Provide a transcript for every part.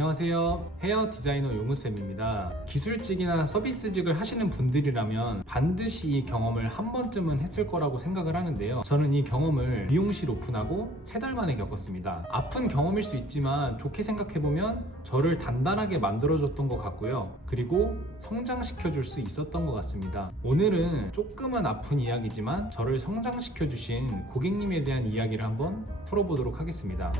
안녕하세요. 헤어 디자이너 용우쌤입니다. 기술직이나 서비스직을 하시는 분들이라면 반드시 이 경험을 한 번쯤은 했을 거라고 생각을 하는데요. 저는 이 경험을 미용실 오픈하고 3달 만에 겪었습니다. 아픈 경험일 수 있지만 좋게 생각해보면 저를 단단하게 만들어줬던 것 같고요. 그리고 성장시켜줄 수 있었던 것 같습니다. 오늘은 조금은 아픈 이야기지만 저를 성장시켜주신 고객님에 대한 이야기를 한번 풀어보도록 하겠습니다.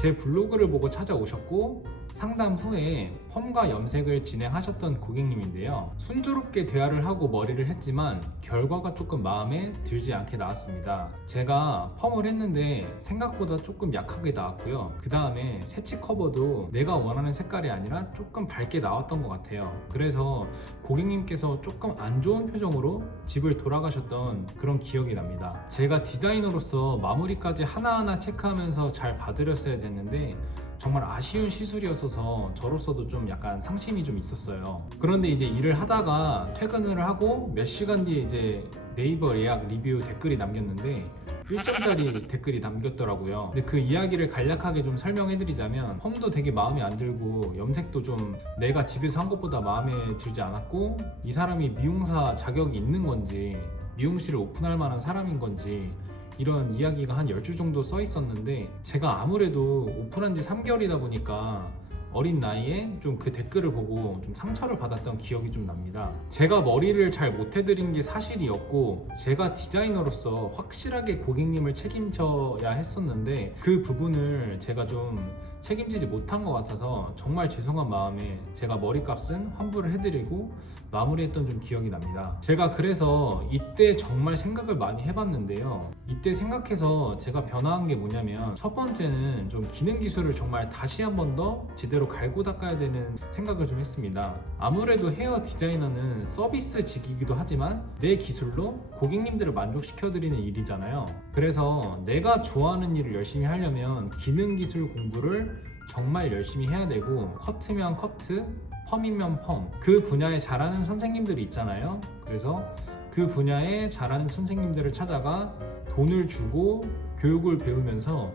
제 블로그를 보고 찾아오셨고 상담 후에 펌과 염색을 진행하셨던 고객님인데요. 순조롭게 대화를 하고 머리를 했지만 결과가 조금 마음에 들지 않게 나왔습니다. 제가 펌을 했는데 생각보다 조금 약하게 나왔고요. 그 다음에 새치 커버도 내가 원하는 색깔이 아니라 조금 밝게 나왔던 것 같아요. 그래서 고객님께서 조금 안 좋은 표정으로 집을 돌아가셨던 그런 기억이 납니다. 제가 디자이너로서 마무리까지 하나하나 체크하면서 잘 봐드렸어야 됐는데 정말 아쉬운 시술이었어서 저로서도 좀 약간 상심이 좀 있었어요. 그런데 이제 일을 하다가 퇴근을 하고 몇 시간 뒤에 이제 네이버 예약 리뷰 댓글이 남겼는데 1점짜리 댓글이 남겼더라고요. 근데 그 이야기를 간략하게 좀 설명해드리자면 펌도 되게 마음에 안 들고 염색도 좀 내가 집에서 한 것보다 마음에 들지 않았고 이 사람이 미용사 자격이 있는 건지 미용실을 오픈할 만한 사람인 건지 이런 이야기가 한 10줄 정도 써 있었는데 제가 아무래도 오픈한 지 3개월이다 보니까 어린 나이에 좀 그 댓글을 보고 좀 상처를 받았던 기억이 좀 납니다. 제가 머리를 잘 못해드린 게 사실이었고 제가 디자이너로서 확실하게 고객님을 책임져야 했었는데 그 부분을 제가 좀 책임지지 못한 것 같아서 정말 죄송한 마음에 제가 머리값은 환불을 해드리고 마무리했던 좀 기억이 납니다. 제가 그래서 이때 정말 생각을 많이 해봤는데요. 이때 생각해서 제가 변화한 게 뭐냐면 첫 번째는 좀 기능 기술을 정말 다시 한 번 더 제대로 갈고 닦아야 되는 생각을 좀 했습니다. 아무래도 헤어 디자이너는 서비스직이기도 하지만 내 기술로 고객님들을 만족시켜드리는 일이잖아요. 그래서 내가 좋아하는 일을 열심히 하려면 기능 기술 공부를 정말 열심히 해야 되고 커트면 커트, 펌이면 펌, 그 분야에 잘하는 선생님들이 있잖아요. 그래서 그 분야에 잘하는 선생님들을 찾아가 돈을 주고 교육을 배우면서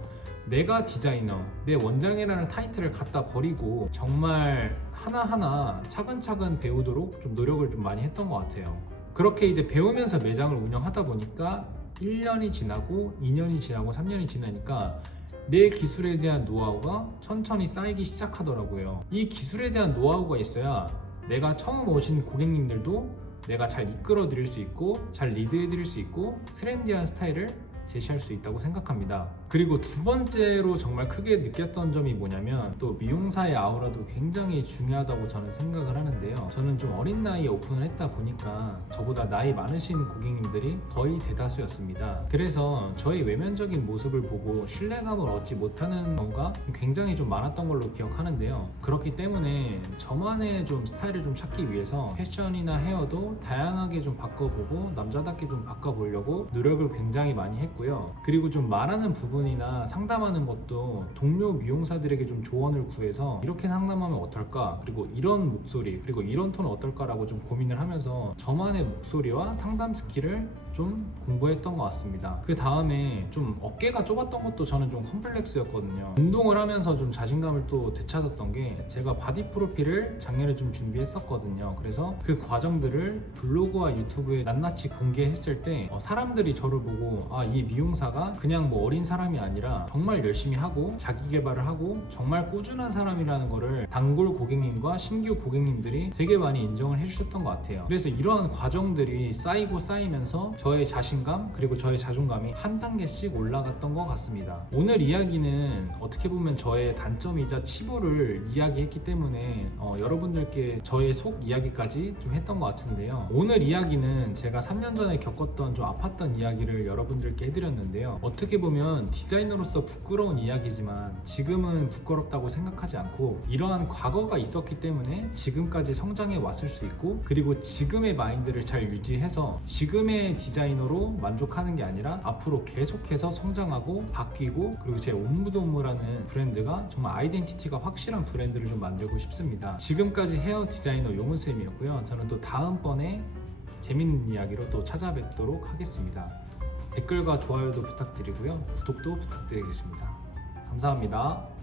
내가 디자이너, 내 원장이라는 타이틀을 갖다 버리고 정말 하나하나 차근차근 배우도록 좀 노력을 좀 많이 했던 것 같아요. 그렇게 이제 배우면서 매장을 운영하다 보니까 1년이 지나고 2년이 지나고 3년이 지나니까 내 기술에 대한 노하우가 천천히 쌓이기 시작하더라고요. 이 기술에 대한 노하우가 있어야 내가 처음 오신 고객님들도 내가 잘 이끌어 드릴 수 있고 잘 리드해 드릴 수 있고 트렌디한 스타일을 제시할 수 있다고 생각합니다. 그리고 두 번째로 정말 크게 느꼈던 점이 뭐냐면 또 미용사의 아우라도 굉장히 중요하다고 저는 생각을 하는데요. 저는 좀 어린 나이에 오픈을 했다 보니까 저보다 나이 많으신 고객님들이 거의 대다수였습니다. 그래서 저의 외면적인 모습을 보고 신뢰감을 얻지 못하는 경우가 굉장히 좀 많았던 걸로 기억하는데요. 그렇기 때문에 저만의 좀 스타일을 좀 찾기 위해서 패션이나 헤어도 다양하게 좀 바꿔보고 남자답게 좀 바꿔보려고 노력을 굉장히 많이 했고요. 그리고 좀 말하는 부분이나 상담하는 것도 동료 미용사들에게 좀 조언을 구해서 이렇게 상담하면 어떨까, 그리고 이런 목소리, 그리고 이런 톤은 어떨까라고 좀 고민을 하면서 저만의 목소리와 상담 스킬을 좀 공부했던 것 같습니다. 그 다음에 좀 어깨가 좁았던 것도 저는 좀 컴플렉스였거든요. 운동을 하면서 좀 자신감을 또 되찾았던 게 제가 바디 프로필을 작년에 좀 준비했었거든요. 그래서 그 과정들을 블로그와 유튜브에 낱낱이 공개했을 때 사람들이 저를 보고 이 미용사가 그냥 뭐 어린 사람이 아니라 정말 열심히 하고 자기 개발을 하고 정말 꾸준한 사람이라는 거를 단골 고객님과 신규 고객님들이 되게 많이 인정을 해주셨던 것 같아요. 그래서 이러한 과정들이 쌓이고 쌓이면서 저의 자신감 그리고 저의 자존감이 한 단계씩 올라갔던 것 같습니다. 오늘 이야기는 어떻게 보면 저의 단점이자 치부를 이야기했기 때문에 여러분들께 저의 속 이야기까지 좀 했던 것 같은데요. 오늘 이야기는 제가 3년 전에 겪었던 좀 아팠던 이야기를 여러분들께 해드렸는데요. 어떻게 보면 디자이너로서 부끄러운 이야기지만 지금은 부끄럽다고 생각하지 않고 이러한 과거가 있었기 때문에 지금까지 성장해 왔을 수 있고 그리고 지금의 마인드를 잘 유지해서 지금의 디자이너로 만족하는 게 아니라 앞으로 계속해서 성장하고 바뀌고 그리고 제 옴무도무라는 브랜드가 정말 아이덴티티가 확실한 브랜드를 좀 만들고 싶습니다. 지금까지 헤어 디자이너 용은쌤이었고요. 저는 또 다음번에 재밌는 이야기로 또 찾아뵙도록 하겠습니다. 댓글과 좋아요도 부탁드리고요. 구독도 부탁드리겠습니다. 감사합니다.